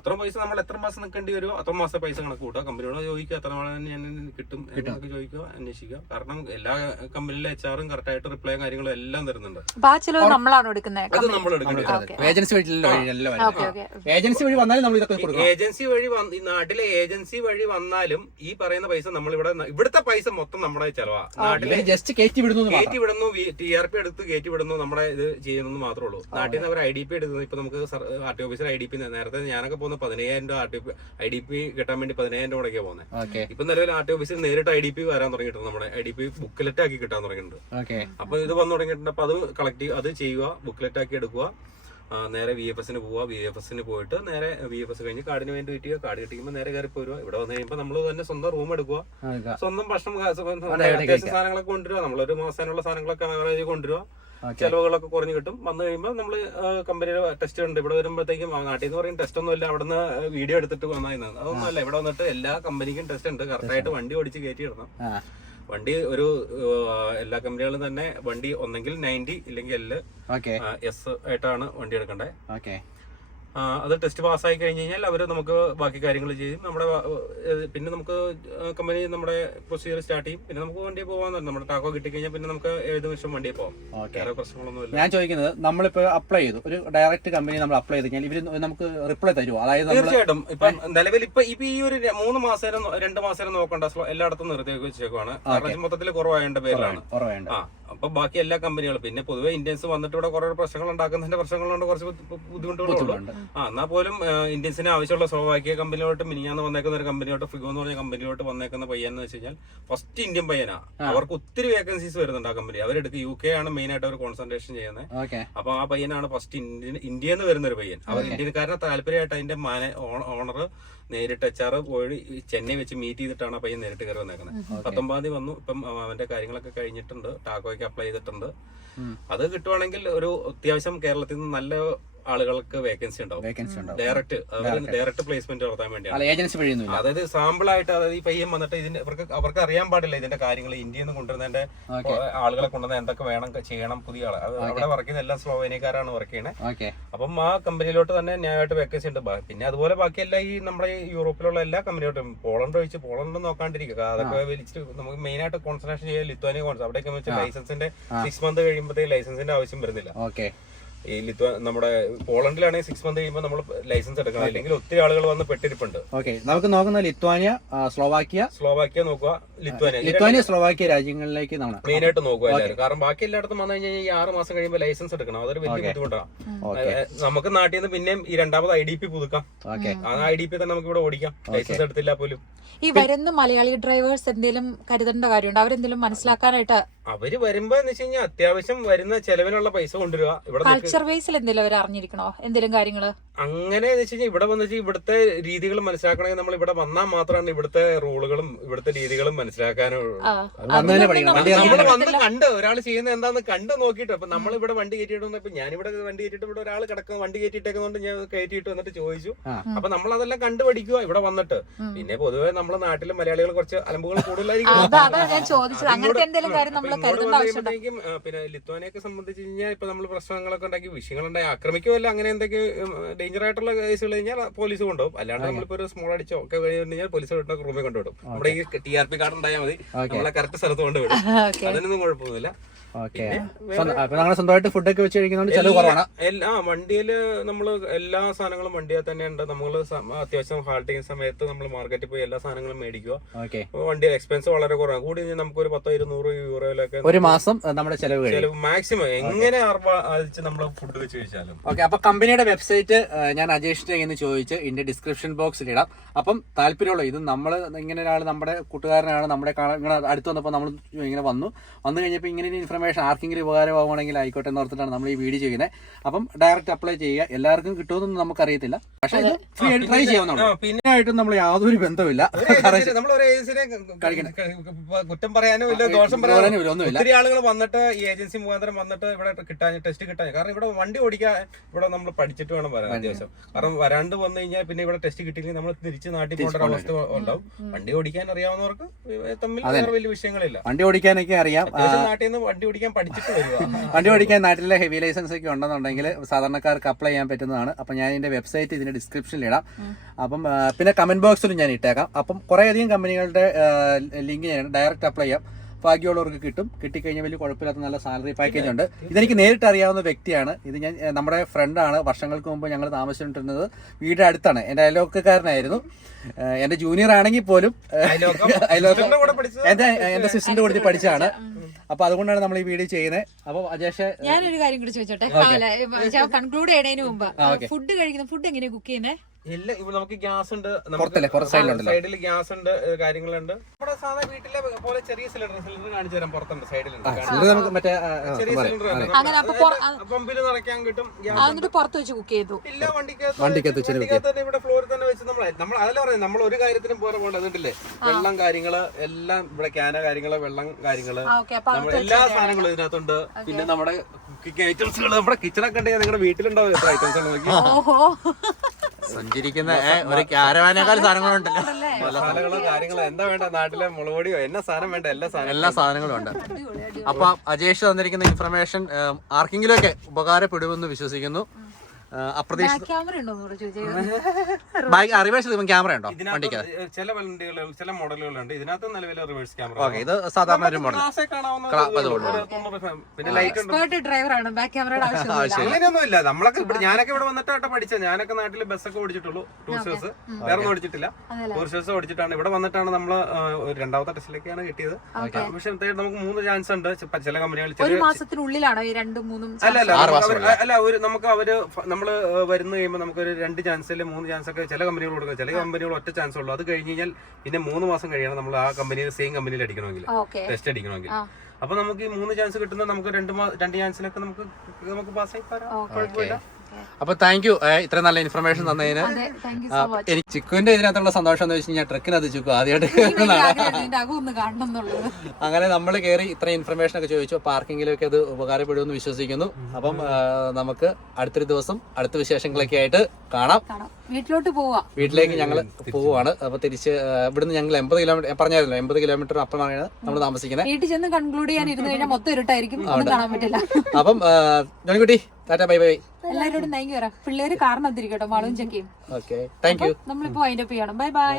അത്ര പൈസ നമ്മൾ എത്ര മാസം നിൽക്കേണ്ടി വരുമോ അത്ര മാസം പൈസ കണക്ക് കൂട്ടുക. കമ്പനിയോട് ചോദിക്കുക എത്ര ഞാൻ കിട്ടും എന്നൊക്കെ ചോദിക്കുക, അന്വേഷിക്കുക. കാരണം എല്ലാ കമ്പനിയിലെ HR കറക്റ്റ് ആയിട്ട് റിപ്ലൈ കാര്യങ്ങളും എല്ലാം തരുന്നുണ്ട്. അത് നമ്മൾ എടുക്കേണ്ടത്. ഏജൻസി വഴി വന്നാലും നമ്മൾ ഇതൊക്കെ കൊടുക്കണം. ഏജൻസി വഴി നാട്ടിലെ ഏജൻസി വഴി വന്നാലും ഈ പറയുന്ന പൈസ നമ്മൾ ഇവിടുത്തെ പൈസ മൊത്തം നമ്മുടെ ചെലവാ. നാട്ടിലെ ജസ്റ്റ് കയറ്റി വിടുന്നു, TRP എടുത്ത് കയറ്റി വിടുന്നു, നമ്മുടെ ഇത് ചെയ്യുന്നു മാത്രമേ ഉള്ളൂ. നാട്ടിൽ നിന്ന് അവർ IDP എടുക്കുന്നത്. ഇപ്പൊ നമുക്ക് RT ഓഫീസർ IDP നേരത്തെ ഞാനൊക്കെ പോകുന്ന 15,000 രൂപ IDP കിട്ടാൻ വേണ്ടി 15,000 രൂപ മുടക്കിയാ പോകുന്നത്. ഇപ്പൊ നിലവിൽ RT ഓഫീസിൽ നേരിട്ട് IDP വരാൻ തുടങ്ങിയിട്ടുണ്ട്. നമ്മുടെ IDP ബുക്ക്ലെറ്റ് ആക്കി കിട്ടാൻ തുടങ്ങിയിട്ടുണ്ട്. അപ്പൊ ഇത് വന്നു തുടങ്ങിയിട്ടുണ്ട്. അപ്പൊ അത് കളക്ട് അത് ചെയ്യുക, ബുക്ക്ലെറ്റ് ആക്കി എടുക്കുക, നേരെ VFSന് പോവുക. VFSന് പോയിട്ട് നേരെ VFS കഴിഞ്ഞ് കാർഡിന് വേണ്ടി വെയിറ്റ് ചെയ്യുക. കാർഡ് കിട്ടിക്കുമ്പോൾ നേരെ കയറി പോരുക. ഇവിടെ വന്നു കഴിയുമ്പോൾ നമ്മൾ തന്നെ സ്വന്തം റൂം എടുക്കുക, സ്വന്തം ഭക്ഷണം, അത്യാവശ്യ സാധനങ്ങളൊക്കെ കൊണ്ടുവരിക. നമ്മളൊരു മാസത്തിനുള്ള സാധനങ്ങളൊക്കെ ആവറേജ് കൊണ്ടുവരിക. ചെലവുകളൊക്കെ കുറഞ്ഞു കിട്ടും. വന്നു കഴിയുമ്പോൾ നമ്മൾ കമ്പനിയുടെ ടെസ്റ്റ് ഉണ്ട്. ഇവിടെ വരുമ്പോഴത്തേക്കും നാട്ടിൽ നിന്ന് പറയും ടെസ്റ്റ് ഒന്നും ഇല്ല, അവിടെ നിന്ന് വീഡിയോ എടുത്തിട്ട് വന്നതാണ്. അതൊന്നും അല്ല. ഇവിടെ വന്നിട്ട് എല്ലാ കമ്പനിക്കും ടെസ്റ്റ് ഉണ്ട്. കറക്റ്റായിട്ട് വണ്ടി ഓടിച്ച് കയറ്റി ഇടണം. വണ്ടി എല്ലാ കമ്പനികളും തന്നെ വണ്ടി ഒന്നെങ്കിൽ 90 ഇല്ലെങ്കിൽ LS ആയിട്ടാണ് വണ്ടി എടുക്കേണ്ടത്. അത് ടെസ്റ്റ് പാസ്സായി കഴിഞ്ഞ് കഴിഞ്ഞാൽ അവർ നമുക്ക് ബാക്കി കാര്യങ്ങൾ ചെയ്യും. നമ്മുടെ പിന്നെ നമുക്ക് കമ്പനി നമ്മുടെ പ്രൊസീജിയർ സ്റ്റാർട്ട് ചെയ്യും. പിന്നെ നമുക്ക് വണ്ടി പോകാൻ നമ്മുടെ ടാക്കോ കിട്ടിക്കഴിഞ്ഞാൽ പിന്നെ നമുക്ക് ഏത് നിമിഷം വണ്ടിയിൽ പോകാം. വേറെ പ്രശ്നങ്ങളൊന്നുമില്ല. ഞാൻ ചോദിക്കുന്നത്, നമ്മളിപ്പോ അപ്ലൈ ചെയ്തു, ഒരു ഡയറക്റ്റ് കമ്പനി നമ്മൾ അപ്ലൈ ചെയ്ത് കഴിഞ്ഞാൽ ഇവര് നമുക്ക് റിപ്ലൈ തരുമോ? അതായത് തീർച്ചയായിട്ടും. ഇപ്പൊ നിലവിൽ ഇപ്പൊ ഈ ഒരു 3 മാസം 2 മാസം നോക്കണ്ട, എല്ലായിടത്തും നിർത്തി വെച്ചേക്കുവാണ്. മൊത്തത്തിൽ കുറവായതിന്റെ പേരിലാണ്. അപ്പൊ ബാക്കി എല്ലാ കമ്പനികളും പിന്നെ പൊതുവെ ഇന്ത്യൻസ് വന്നിട്ട് ഇവിടെ കുറെ പ്രശ്നങ്ങൾ ഉണ്ടാക്കുന്നതിന്റെ പ്രശ്നങ്ങളുണ്ട്, കുറച്ച് ബുദ്ധിമുട്ടുകളുണ്ട്. എന്നാൽ പോലും ഇന്ത്യൻസിന് ആവശ്യമുള്ള സ്ലോവാക്കിയ കമ്പനിയോട്ട് മിനിഞ്ഞാന്ന് വന്നേക്കുന്ന ഒരു കമ്പനിയോട്ട് ഫിഗോ എന്ന് പറഞ്ഞ കമ്പനിയോട്ട് വന്നേക്കുന്ന പയ്യൻ എന്ന് വെച്ച് കഴിഞ്ഞാൽ ഫസ്റ്റ് ഇന്ത്യൻ പയ്യനാ. അവർക്ക് ഒത്തിരി വേക്കൻസീസ് വരുന്നുണ്ട് ആ കമ്പനി. അവരെടുത്ത് UK ആണ് മെയിൻ ആയിട്ട് അവർ കോൺസെൻട്രേഷൻ ചെയ്യുന്നത്. അപ്പൊ ആ പയ്യനാണ് ഫസ്റ്റ് ഇന്ത്യയിൽ നിന്ന് വരുന്ന ഒരു പയ്യൻ. അവർ ഇന്ത്യക്കാരനെ താല്പര്യമായിട്ട് അതിന്റെ ഓണർ നേരിട്ട് HR പോയി ചെന്നൈ വെച്ച് മീറ്റ് ചെയ്തിട്ടാണ് ആ പയ്യൻ നേരിട്ട് കയറി വന്നേക്കുന്നത്. 19 തീയതി വന്നു. ഇപ്പം അവന്റെ കാര്യങ്ങളൊക്കെ കഴിഞ്ഞിട്ടുണ്ട്. ടാക്കോയ്ക്ക് അപ്ലൈ ചെയ്തിട്ടുണ്ട്. അത് കിട്ടുവാണെങ്കിൽ ഒരു അത്യാവശ്യം കേരളത്തിൽ നിന്ന് നല്ല ആളുകൾക്ക് വേക്കൻസി ഉണ്ടാവും. ഡയറക്റ്റ് പ്ലേസ്മെന്റ് നടത്താൻ വേണ്ടിയാണ്, ഏജൻസി വഴി. അതായത് സാമ്പിൾ ആയിട്ട്, അതായത് ഈ പയ്യൻ വന്നിട്ട് ഇതിന്റെ അവർക്ക് അറിയാൻ പാടില്ല ഇതിന്റെ കാര്യങ്ങൾ. ഇന്ത്യയിൽ നിന്ന് കൊണ്ടുവരുന്നതിന്റെ ആളുകളെ കൊണ്ടുവന്ന എന്തൊക്കെ വേണം ചെയ്യണം. പുതിയ ആളെ അവിടെ വർക്ക് ചെയ്യുന്ന എല്ലാം സ്ലോവേനിയക്കാരാണ് വർക്ക് ചെയ്യണത്. അപ്പം ആ കമ്പനിയിലോട്ട് തന്നെ ന്യായമായിട്ട് വേക്കൻസി ഉണ്ട്. പിന്നെ അതുപോലെ ബാക്കിയെല്ലാം ഈ നമ്മുടെ യൂറോപ്പിലുള്ള എല്ലാ കമ്പനിയോട്ടും പോളണ്ട് ഒഴിച്ച് പോളണ്ട് നോക്കാണ്ടിരിക്കുക. അതൊക്കെ വലിച്ചിട്ട് നമുക്ക് മെയിൻ ആയിട്ട് കോൺസെൻട്രേഷൻ ചെയ്യാൻ ലിത്വാനിയ അവിടെയൊക്കെ വെച്ചാൽ ലൈസൻസിന്റെ 6 മന്ത് കഴിയുമ്പോഴത്തേക്ക് ലൈസൻസിന്റെ ആവശ്യം വരുന്നില്ല. ഈ നമ്മുടെ പോളണ്ടിലാണെങ്കിൽ 6 മന്ത് കഴിയുമ്പോൾ നമ്മൾ ലൈസൻസ് എടുക്കണം. അല്ലെങ്കിൽ ഒത്തിരി ആളുകൾ വന്ന് പെട്ടിരിപ്പുണ്ട്. നമുക്ക് നോക്കുന്ന ലിത്വാനിയ, സ്ലോവാക്യ നോക്കുക. ലിത്വാനിയ സ്ലോവാക്യ രാജ്യങ്ങളിലേക്ക് മെയിൻ ആയിട്ട് നോക്കുക എല്ലാവരും. കാരണം ബാക്കി എല്ലായിടത്തും വന്നു കഴിഞ്ഞാൽ ഈ 6 മാസം കഴിയുമ്പോൾ ലൈസൻസ് എടുക്കണം. അതൊരു വലിയ ബുദ്ധിമുട്ടാണ്. നമുക്ക് നാട്ടിൽ നിന്ന് പിന്നെയും ഈ 2ാമത് IDP പുതുക്കാം. ആ IDP തന്നെ നമുക്ക് ഇവിടെ ഓടിക്കാം, ലൈസൻസ് എടുത്തില്ല പോലും. ഈ വരുന്ന മലയാളി ഡ്രൈവേഴ്സ് എന്തെങ്കിലും കരുതേണ്ട കാര്യമുണ്ട്? അവരെന്തെങ്കിലും മനസ്സിലാക്കാനായിട്ട് അവര് വരുമ്പോ എന്ന് വെച്ച് കഴിഞ്ഞാൽ അത്യാവശ്യം വരുന്ന ചെലവിനുള്ള പൈസ കൊണ്ടുവരിക. ഇവിടെ കൾച്ചർ വൈസിൽ എന്തെങ്കിലും അവർ അറിഞ്ഞിരിക്കണോ? എന്തെങ്കിലും കാര്യങ്ങള് അങ്ങനെ വെച്ച് കഴിഞ്ഞാൽ ഇവിടെ വന്നു വെച്ചാൽ ഇവിടുത്തെ രീതികൾ മനസ്സിലാക്കണമെങ്കിൽ നമ്മൾ ഇവിടെ വന്നാൽ മാത്രമാണ് ഇവിടുത്തെ റൂളുകളും ഇവിടുത്തെ രീതികളും മനസ്സിലാക്കാനുള്ളൂ. നമ്മൾ വന്ന് കണ്ട് ഒരാൾ ചെയ്യുന്ന എന്താന്ന് കണ്ട് നോക്കിയിട്ട് അപ്പൊ നമ്മൾ ഇവിടെ വണ്ടി കയറ്റിയിട്ട് ഇപ്പൊ ഞാനിവിടെ വണ്ടി കയറ്റിയിട്ട് ഇവിടെ ഒരാൾ കിടക്കുന്ന വണ്ടി കയറ്റിയിട്ടേക്കുന്നോണ്ട് ഞാൻ കയറ്റിയിട്ട് വന്നിട്ട് ചോദിച്ചു. അപ്പൊ നമ്മൾ അതെല്ലാം കണ്ടു പഠിക്കുക ഇവിടെ വന്നിട്ട്. പിന്നെ പൊതുവെ നമ്മളെ നാട്ടിലെ മലയാളികൾ കുറച്ച് അലമ്പുകൾ കൂടുതലായിരിക്കും. പിന്നെ ലിത്വാനിയൊക്കെ സംബന്ധിച്ച് കഴിഞ്ഞാൽ ഇപ്പൊ നമ്മൾ പ്രശ്നങ്ങളൊക്കെ ഉണ്ടാക്കി വിഷയങ്ങളുണ്ടായി ആക്രമിക്കുമല്ല അങ്ങനെ എന്തൊക്കെയോ ഡേഞ്ചർ ആയിട്ടുള്ള കേസുകൾ കഴിഞ്ഞാൽ പോലീസ് കൊണ്ടുപോകും. അല്ലാണ്ട് നമ്മളിപ്പോ ഒരു സ്മോൾ അടിച്ചോ ഒക്കെ കഴിഞ്ഞാൽ പോലീസ് റൂമിൽ കൊണ്ടുവിടും. നമ്മുടെ ഈ TRP കാർഡ് ഉണ്ടായാൽ മതി, നമ്മളെ കറക്റ്റ് സ്ഥലത്ത് കൊണ്ടുവിടും. അതിനൊന്നും കുഴപ്പമൊന്നുമില്ല. സ്വന്തമായിട്ട് ഫുഡൊക്കെ വെച്ച് കഴിക്കുന്നതുകൊണ്ട് ചെലവ് കുറവാണ്. വണ്ടിയില് നമ്മള് എല്ലാ സാധനങ്ങളും വണ്ടിയിൽ തന്നെ ഉണ്ട്. നമ്മള് അത്യാവശ്യം ഹാൾട്ട് ചെയ്യുന്ന സമയത്ത് നമ്മൾ മാർക്കറ്റിൽ പോയി എല്ലാ സാധനങ്ങളും മേടിക്കുക. വണ്ടി എക്സ്പെൻസ് വളരെ കുറവാണ്. കൂടി നമുക്ക് ഒരു 100-200 യൂറോയിലൊക്കെ ഒരു മാസം നമ്മുടെ ചെലവ് മാക്സിമം എങ്ങനെ നമ്മള് ഫുഡ് വെച്ച് കഴിച്ചാലും. ഓക്കെ, അപ്പൊ കമ്പനിയുടെ വെബ്സൈറ്റ് ഞാൻ അജേഷിന്റെ എന്ന് ചോദിച്ച് ഇതിന്റെ ഡിസ്ക്രിപ്ഷൻ ബോക്സിൽ ഇടാം. അപ്പം താല്പര്യമുള്ള ഇത് നമ്മൾ ഇങ്ങനെ ഒരാൾ നമ്മുടെ കൂട്ടുകാരനാണ്, നമ്മുടെ ഇങ്ങനെ അടുത്ത് വന്നപ്പോൾ നമ്മൾ ഇങ്ങനെ വന്നു കഴിഞ്ഞപ്പോൾ ഇങ്ങനെ ഇൻഫർമേഷൻ ആർക്കെങ്കിലും ഉപകാരമാവുകയാണെങ്കിൽ ആയിക്കോട്ടെ എന്ന് ഓർത്തിട്ടാണ് നമ്മൾ ഈ വീഡിയോ ചെയ്യുന്നത്. അപ്പം ഡയറക്റ്റ് അപ്ലൈ ചെയ്യുക. എല്ലാവർക്കും കിട്ടുമെന്നൊന്നും നമുക്കറിയത്തില്ല, പക്ഷെ ഇത് ഫ്രീ ആയിട്ട് ട്രൈ ചെയ്യാവുന്നതാണ്. പിന്നെ ആയിട്ടും നമ്മൾ യാതൊരു ബന്ധമില്ല. കുറ്റം പറയാനോ ഇല്ല, ദോഷം പറയാനോ ഒന്നുമില്ല. ഒത്തിരി ആളുകൾ വന്നിട്ട് ഈ ഏജൻസി മുഖാന്തരം വന്നിട്ട് ഇവിടെ ടെസ്റ്റ് കിട്ടാൻ, കാരണം ഇവിടെ വണ്ടി ഓടിക്കാൻ ഇവിടെ നമ്മൾ പഠിച്ചിട്ട് വേണം വരാൻ അത്യാവശ്യം. കാരണം വരാണ്ട് വന്നു കഴിഞ്ഞാൽ പിന്നെ ഇവിടെ ടെസ്റ്റ് കിട്ടിയില്ലെങ്കിൽ നമ്മൾ തിരിച്ച് നാട്ടിൽ പോകേണ്ട അവസ്ഥ ഉണ്ടാവും. വണ്ടി ഓടിക്കാൻ അറിയാവുന്നവർക്ക് തമ്മിൽ വലിയ വിഷയങ്ങളില്ല. വണ്ടി ഓടിക്കാനൊക്കെ അറിയാം. നാട്ടിൽ നിന്ന് വണ്ടി ഓടിക്കാൻ പഠിച്ചിട്ട് വരിക. വണ്ടി ഓടിക്കാൻ നാട്ടിലെ ഹെവി ലൈസൻസ് ഒക്കെ ഉണ്ടെന്നുണ്ടെങ്കിൽ സാധാരണക്കാർക്ക് അപ്ലൈ ചെയ്യാൻ പറ്റുന്നതാണ്. അപ്പം ഞാൻ ഇതിന്റെ വെബ്സൈറ്റ് ഇതിന്റെ ഡിസ്ക്രിപ്ഷനിൽ ഇടാം. അപ്പം പിന്നെ കമന്റ് ബോക്സിലും ഞാൻ ഇട്ടേക്കാം. അപ്പം കുറേയധികം കമ്പനികളുടെ ലിങ്ക് ഞാൻ ഡയറക്റ്റ് അപ്ലൈ ചെയ്യാം. ഭാഗ്യമുള്ളവർക്ക് കിട്ടും. കിട്ടിക്കഴിഞ്ഞാൽ വലിയ കുഴപ്പമില്ലാത്ത നല്ല സാലറി പാക്കേജ് ഉണ്ട്. ഇതെനിക്ക് നേരിട്ട് അറിയാവുന്ന വ്യക്തിയാണ്. ഇത് ഞാൻ നമ്മുടെ ഫ്രണ്ടാണ്. വർഷങ്ങൾക്ക് മുമ്പ് ഞങ്ങൾ താമസിച്ചിട്ടുള്ളത് വീടിന്റെ അടുത്താണ്. എൻ്റെ അയൽവക്കക്കാരനായിരുന്നു. എൻ്റെ ജൂനിയർ ആണെങ്കിൽ പോലും എന്റെ സിസ്റ്ററിന്റെ കൂടെ പഠിച്ചതാണ്. അപ്പൊ അതുകൊണ്ടാണ് നമ്മൾ ഈ വീഡിയോ ചെയ്യുന്നത്. അപ്പൊ അജേഷ്, ഞാനൊരു കാര്യം കൂടി ചോദിച്ചോട്ടെ, കൺക്ലൂഡ് ചെയ്യുന്നതിന് മുമ്പ് ഫുഡ് കഴിക്കുന്ന ഫുഡ് എങ്ങനെയാ കുക്ക് ചെയ്യുന്നത്? ഇല്ല, ഇവിടെ നമുക്ക് ഗ്യാസ് ഉണ്ട്, സൈഡിൽ ഗ്യാസ് ഉണ്ട്, കാര്യങ്ങളുണ്ട്. നമ്മുടെ സാധാരണ വീട്ടിലെ പോലെ ചെറിയ സിലിണ്ടർ കാണിച്ചു തരാം. പുറത്തുണ്ട്, സൈഡിലുണ്ട് ചെറിയ സിലിണ്ടർ. പമ്പിൽ നിറയ്ക്കാൻ കിട്ടും. പുറത്ത് വെച്ച് കുക്ക് ചെയ്തു. ഇല്ല, വണ്ടിക്കകത്ത് ഇവിടെ ഫ്ലോറിൽ തന്നെ വെച്ച് നമ്മൾ അതല്ല പറയുന്നത്. നമ്മൾ ഒരു കാര്യത്തിനും പോലെ പോകേണ്ട അതിട്ടില്ലേ, വെള്ളം കാര്യങ്ങള് എല്ലാം ഇവിടെ ക്യാന കാര്യങ്ങള്, വെള്ളം കാര്യങ്ങള്, എല്ലാ സാധനങ്ങളും ഇതിനകത്തുണ്ട്. പിന്നെ നമ്മുടെ കുക്കിംഗ് ഐറ്റംസുകൾ നമ്മുടെ കിച്ചണൊക്കെ ഉണ്ടെങ്കിൽ നിങ്ങളുടെ വീട്ടിലുണ്ടാവും എത്ര ഐറ്റംസ് ആണ് നോക്കി സഞ്ചരിക്കുന്ന ഒരു ക്യാരവാനേക്കാൾ സാധനങ്ങളുണ്ടല്ലോ. മസാലകളോ കാര്യങ്ങളോ എന്താ വേണ്ട, നാട്ടിലെ മുളകുപൊടിയോ എന്നാ സാധനം വേണ്ട എല്ലാ സാധനങ്ങളും ഉണ്ട്. അപ്പൊ അജേഷ് തന്നിരിക്കുന്ന ഇൻഫർമേഷൻ ആർക്കെങ്കിലും ഒക്കെ ഉപകാരപ്പെടുമെന്ന് വിശ്വസിക്കുന്നു. റിവേഴ്സ് ക്യാമറ ഉണ്ടോ വണ്ടിക്ക്? ചില വണ്ടികൾ ചില മോഡലുകളുണ്ട്. ഇതിനകത്ത് നിലവിൽ റിവേഴ്സ് ക്യാമറ. ഇത് സാധാരണ ഒരു മോഡൽ. പിന്നെ അങ്ങനെയൊന്നുമില്ല. നമ്മളൊക്കെ ഞാനൊക്കെ ഇവിടെ വന്നിട്ടാണ് പഠിച്ചത്. ഞാനൊക്കെ നാട്ടിൽ ബസ്സൊക്കെ ഓടിച്ചിട്ടുള്ളൂ. ടൂറിസ്റ്റേഴ്സ് വേറെ ഒന്നും ഓടിച്ചിട്ടില്ല. ടൂറിസ്റ്റേഴ്സ് ഓടിച്ചിട്ടാണ് ഇവിടെ വന്നിട്ടാണ് നമ്മള് രണ്ടാമത്തെ ടെസ്റ്റിലേക്കാണ് കിട്ടിയത്. പക്ഷെ നമുക്ക് 3 ചാൻസ് ഉണ്ട്. ചില കമ്പനികൾ അല്ല നമുക്ക് അവര് നമ്മള് വരുന്ന കഴിയുമ്പോൾ നമുക്കൊരു 2 ചാൻസിൽ 3 ചാൻസ് ഒക്കെ ചില കമ്പനികൾ കൊടുക്കുക. ചില കമ്പനികൾ ഒറ്റ ചാൻസ് ഉള്ളൂ. അത് കഴിഞ്ഞ് കഴിഞ്ഞാൽ പിന്നെ 3 മാസം കഴിയണം നമ്മൾ ആ കമ്പനിയിൽ സെയിം കമ്പനിയിൽ അടിക്കണമെങ്കിൽ, ടെസ്റ്റ് അടിക്കണമെങ്കിൽ. അപ്പൊ നമുക്ക് ഈ 3 ചാൻസ് കിട്ടുന്ന നമുക്ക് 2 ചാൻസിലൊക്കെ നമുക്ക് പാസ്സായി കുഴപ്പമില്ല. അപ്പൊ താങ്ക് യു ഇത്രയും നല്ല ഇൻഫർമേഷൻ തന്നതിന്. എനിക്ക് ചിക്കുവിന്റെ ഇതിനകത്തുള്ള സന്തോഷം എന്ന് വെച്ച് കഴിഞ്ഞാൽ ട്രക്കിനകത്ത് ചിക്കു ആദ്യമായിട്ട് അങ്ങനെ നമ്മൾ കയറി ഇത്രയും ഇൻഫർമേഷൻ ഒക്കെ ചോദിച്ചു. അപ്പൊ ആർക്കെങ്കിലും ഒക്കെ അത് ഉപകാരപ്പെടുമെന്ന് വിശ്വസിക്കുന്നു. അപ്പം നമുക്ക് അടുത്തൊരു ദിവസം അടുത്ത വിശേഷങ്ങളൊക്കെ ആയിട്ട് കാണാം. വീട്ടിലേക്ക് ഞങ്ങൾ പോവുകയാണ്. അപ്പൊ തിരിച്ച് ഇവിടുന്ന് ഞങ്ങൾ 80 കിലോമീറ്റർ പറഞ്ഞായിരുന്നു, 80 കിലോമീറ്റർ അപ്പുറമാണ് നമ്മൾ താമസിക്കുന്നത്. വീട്ടിൽ ചെന്ന് കൺക്ലൂഡ് ചെയ്യാൻ ഇരുന്ന് കഴിഞ്ഞാൽ മൊത്തം ഇരുട്ടായിരിക്കും, കാണാൻ പറ്റില്ല. അപ്പം ജോണിക്കുട്ടി ടാറ്റ, ബൈ ബൈ. എല്ലാവരോടും താങ്ക് യു. പിള്ളേര് കാറിനകത്തിരിക്കട്ടോ, മാളും ചെക്കിയും. Okay, thank you. നമ്മളിപ്പോ വൈൻഡപ്പ് ചെയ്യണം. Bye by.